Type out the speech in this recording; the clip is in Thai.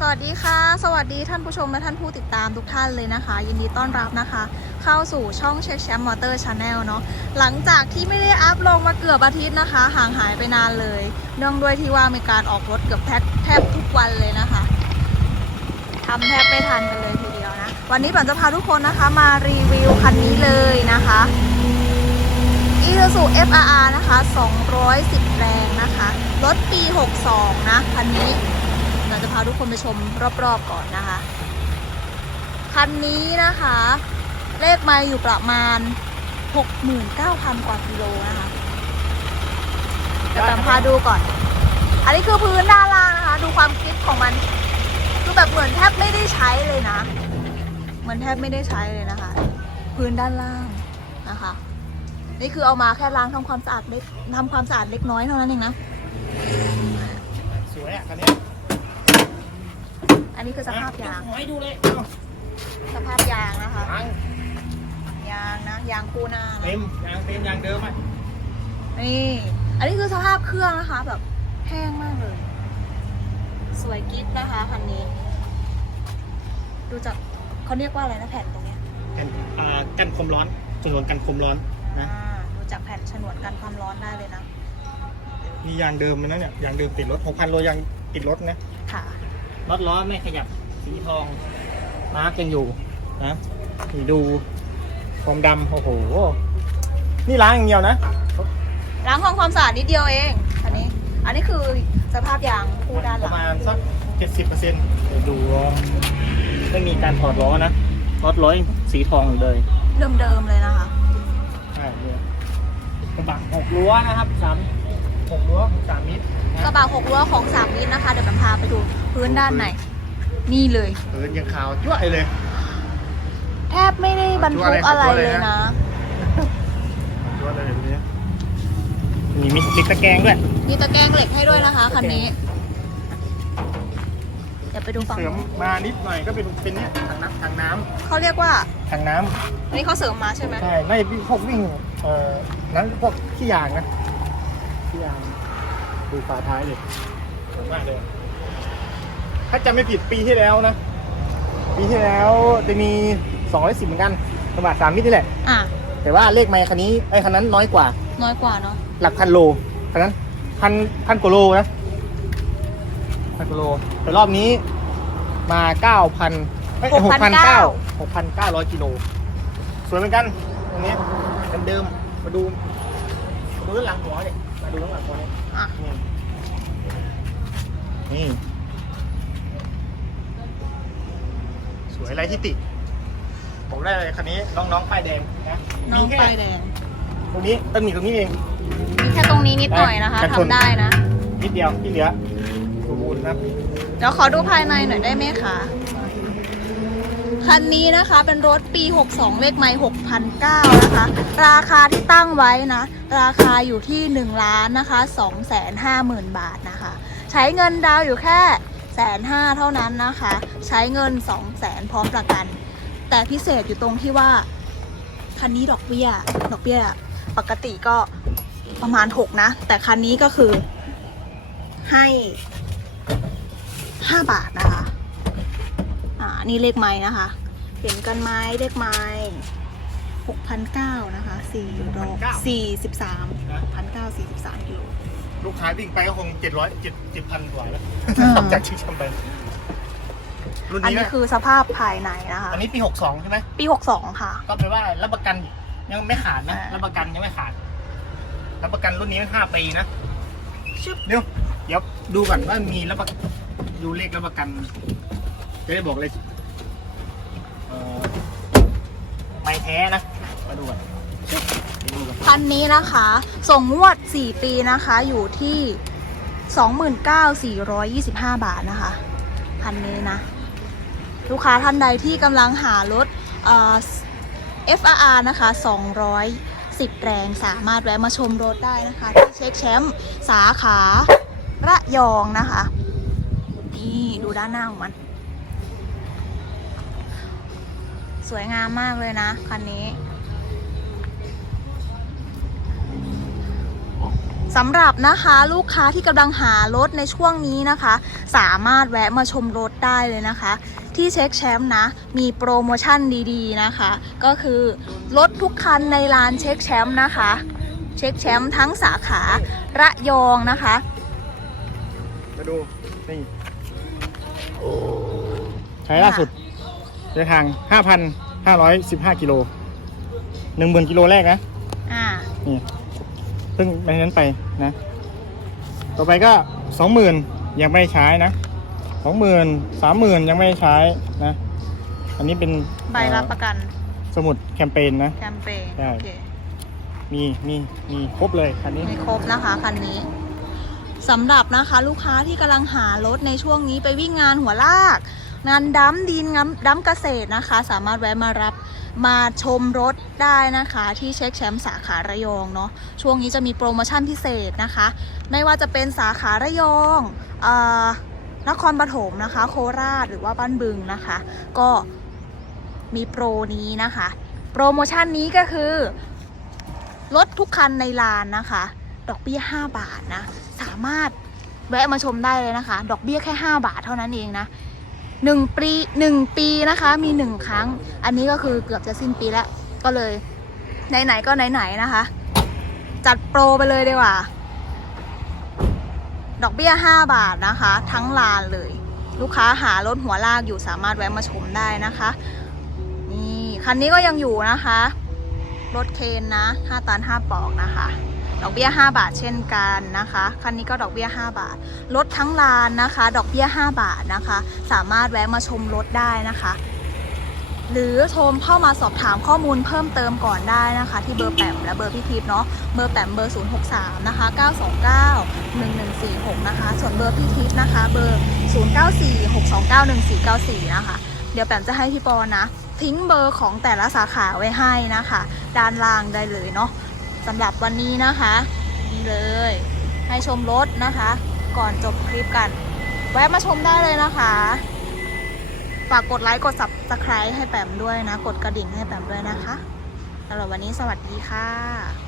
สวัสดีค่ะ สวัสดีท่านผู้ชมและท่านผู้ติดตามทุกท่านเลยนะคะ ยินดีต้อนรับนะคะ เข้าสู่ช่องเช็คแชมป์มอเตอร์ชาแนลเนาะหลังจากที่ไม่ได้อัพลงมาเกือบอาทิตย์นะคะ ห่างหายไปนานเลยเนื่องด้วยที่ว่ามีการออกรถเกือบแทบแทบทุกวันเลยนะคะทำแทบไม่ทันกันเลยทีเดียวนะ วันนี้ปันจะพาทุกคนนะคะมารีวิวคันนี้เลยนะคะ i s u z u FRR นะคะ 210 แรงนะคะ รถปี 62 นะ คันนี้ เราจะพาทุกคนไปชมรอบๆก่อนนะคะ คันนี้นะคะ เลขไมาอยู่ประมาณ 69,000 กว่ากิโลนะคะเดี๋ยวแปมพาดูก่อน อันนี้คือพื้นด้านล่างนะคะ ดูความคิดของมัน คือแบบเหมือนแทบไม่ได้ใช้เลยนะ เหมือนแทบไม่ได้ใช้เลยนะคะ พื้นด้านล่างนะคะ นี่คือเอามาแค่ล้างทำความสะอาดเล็กทำความสะอาดเล็กน้อยเท่านั้นเองนะสวยอะคันนี้ นนี้คือสภาพยางให้ดูเลยเอ้าสภาพยางนะคะ ยางยางนะ ยางคู่หน้านะ เต็มยางเต็มยางเดิมอะนี่ อันนี้คือสภาพเครื่องนะคะ แบบแห้งมากเลย สวยกิ๊บนะคะคันนี้ ดูจากเขาเรียกว่าอะไรนะแผ่นตรงเนี้ยกันอ่ากันความร้อนจำนวนกันความร้อนนะอ่าดูจากแผ่นฉนวนกันความร้อนได้เลยนะ นี่ยางเดิมเลยนะเนี่ยยางเดิมติดรถ6,000โลยางติดรถนะ ค่ะ รถล้อไม่ขยับสีทองมาร์กยังอยู่นะนี่ดูความดำโอ้โห นี่ล้างอย่างเดียวนะ ล้างความความสะอาดนิดเดียวเองคันนี้ อันนี้คือสภาพยางคู่ด้านหปลัระงมาณสัก70%เปอร์เซ็นต์ดูล้อไม่มีการถอดล้อนะรถล้อยังสีทองอยู่เลยเดิมๆเลยนะคะ ใช่เนี่ยกระบะหกรั้วนะครับสามหกรั้วสามมิตรนะ กระบะหกล้อของสามมิตรนะคะ เดี๋ยวแปมพาไปดูพื้นด้านในนี่เลย เออยังขาวจ้วะเลย แทบไม่ได้บรรทุกอะไรเลยนะจ้วะเลยแบบนี้มีมีติดตะแกรงด้วย มีตะแกรงเหล็กให้ด้วยนะคะคันนี้ เดี๋ยวไปดูฝั่งเสริมนู้นมานิดหน่อยก็เป็นเป็นเนี้ยถังน้ำถังน้เขาเรียกว่าำถังน้อันนี้เขาเสริมมาใช่ไหมำใช่ไม่พวกวิ่งเอ่อนั้นพวกขี้ยางนะขี้ยาง ดูฝาท้ายเลยสวยมากเลย ถ้าจำไม่ผิดปีที่แล้วนะ ปีที่แล้วจะมี 210เหมือนกันกระบะสามมิตรนี่แหละ อะ แต่ว่าเลขไมค์คันนี้ไอ้คันนั้นน้อยกว่า น้อยกว่าเนาะ หลักพันโลคันนั้นพันพันกว่าโลนะพันกว่าโลแต่รอบนี้มาเก้าพันหกพันเก้าหกพันเก้าร้อยกิโล สวยเหมือนกันตรงนี้เดิมๆมาดูมาดูด้านหลังหัวเนี่ยมา ดูด้านหลังหัวเนี่ยอะ นี่นี่สวยไรที่ติ ผมได้เลยคันนี้น้องๆป้ายแดงนะน้องมีแค่ป้ายแดง ตรงนี้ต้นหมีตรงนี้เอง มีแค่ตรงนี้นิดหน่อยนะคะกันชน ทำได้นะ นิดเดียวที่เหลือสมบูรณ์ครับ เดี๋ยวขอดูภายในหน่อยได้ไหมคะ คันนี้นะคะเป็นรถปี 62 เลขไมล์6,009นะคะ ราคาที่ตั้งไว้นะ ราคาอยู่ที่ 1 ล้านนะคะ250,000 บาทนะคะ ใช้เงินดาวอยู่แค่แสนห้าเท่านั้นนะคะ ใช้เงิน 2 0 0แสนพร้อมประกัน แต่พิเศษอยู่ตรงที่ว่า คันนี้ดอกเบี้ย ดอกเบี้ย ปกติก็ประมาณ 6 นะ แต่คันนี้ก็คือให้ 5 บาทนะคะ อ่านี่เลขไม้นะคะ เห็นกันไหมเลขไม้หกพันเก้านะคะสี่โลสี่สิบสามหกพันเก้าสี่สิบสามกิโลลูกค้าวิ่งไปก็คงเจ็ดร้อยเจ็ดเจ็ดพันกว่าแล้วอ่าขับจากชิงชัมไปรุ่นอันนี้นี้นะคือสภาพภายในนะคะ อันนี้ปีหกสองใช่ไหมปีหกสองค่ะ ก็แปลว่ารับประกันยังไม่ขาดนะอ่ารั รับประกันยังไม่ขาดรับประกันรุ่นนี้ห้าปีนะชึบเดี๋ยวเดี๋ยวดูก่อนว่ามีรับประดูเลขรับประกัน จะได้บอกเลยเอ่อไม่แท้นะ มาดูก่อนไปดูก่อนคันนี้นะคะ ส่งงวด 4 ปีนะคะ อยู่ที่ 29,425 บาทนะคะ คันนี้นะ ลูกค้าท่านใดที่กำลังหารถเอ่อ FRR นะคะ 210 แรงสามารถแวะมาชมรถได้นะคะที่เช็คแชมป์สาขาระยองนะคะ นี่ ดูด้านหน้าของมัน สวยงามมากเลยนะ คันนี้สำหรับนะคะลูกค้าที่กำลังหารถในช่วงนี้นะคะ สามารถแวะมาชมรถได้เลยนะคะ ที่เช็คแชมป์นะ มีโปรโมชั่นดีๆนะคะ ก็คือรถทุกคันในร้านเช็คแชมป์นะคะ เช็คแชมป์ทั้งสาขาระยองนะคะ มาดู นี่ ใช้ล่าสุด ระยะทาง 5,515 กิโล10,000กิโลแรกนะอ่านี่เพิ่งไปนั้นไปนะ ต่อไปก็สองหมื่นยังไม่ได้ใช้นะสองหมื่นสามหมื่นยังไม่ได้ใช้นะ อันนี้เป็นใบรับประกัน สมุดแคมเปญนะ แคมเปญใช่โอเคมีมีมีครบเลยคันนี้มีครบนะคะคันนี้สำหรับนะคะ ลูกค้าที่กำลังหารถในช่วงนี้ไปวิ่งงานหัวลาก งานดั้มดินงานดั้มเกษตรนะคะ สามารถแวะมารับมาชมรถได้นะคะที่เช็คแชมป์สาขาระยองเนาะช่วงนี้จะมีโปรโมชั่นพิเศษนะคะ ไม่ว่าจะเป็นสาขาระยองออนครปฐมนะคะ โคราชหรือว่าบ้านบึงนะคะ ก็มีโปรนี้นะคะ โปรโมชั่นนี้ก็คือรถทุกคันในลานนะคะ ดอกเบี้ย 5 บาทนะ สามารถแวะมาชมได้เลยนะคะ ดอกเบี้ยแค่ 5 บาทเท่านั้นเองนะ หนึ่งปีหนึ่งปีนะคะมีหนึ่งครั้ง อันนี้ก็คือเกือบจะสิ้นปีแล้ว ก็เลย ไหนๆก็ไหนๆนะคะ จัดโปรไปเลยดีกว่า ดอกเบี้ย 5 บาทนะคะ ทั้งลานเลย ลูกค้าหารถหัวลากอยู่สามารถแวะมาชมได้นะคะ นี่คันนี้ก็ยังอยู่นะคะ รถเคนนะ 5ตัน5ปอกนะคะ ดอกเบี้ย 5 บาทเช่นกันนะคะ คันนี้ก็ดอกเบี้ย 5 บาท รถทั้งลานนะคะ ดอกเบี้ย 5 บาทนะคะ สามารถแวะมาชมรถได้นะคะ หรือโทรเข้ามาสอบถามข้อมูลเพิ่มเติมก่อนได้นะคะ ที่เบอร์แปมและเบอร์พี่ทิพย์เนาะ เบอร์แปมเบอร์ 063 นะคะ 929 1146 นะคะ ส่วนเบอร์พี่ทิพย์นะคะ เบอร์ 094 629 1494 นะคะ เดี๋ยวแปมจะให้พี่ปอนะทิ้งเบอร์ของแต่ละสาขาไว้ให้นะคะ ด้านล่างได้เลยเนาะ สำหรับวันนี้นะคะ นี่เลย ให้ชมรถนะคะ ก่อนจบคลิปกัน แวะมาชมได้เลยนะคะ ฝากกดไลค์กด subscribe ให้แปมด้วยนะ กดกระดิ่งให้แปมด้วยนะคะสำหรับวันนี้สวัสดีค่ะ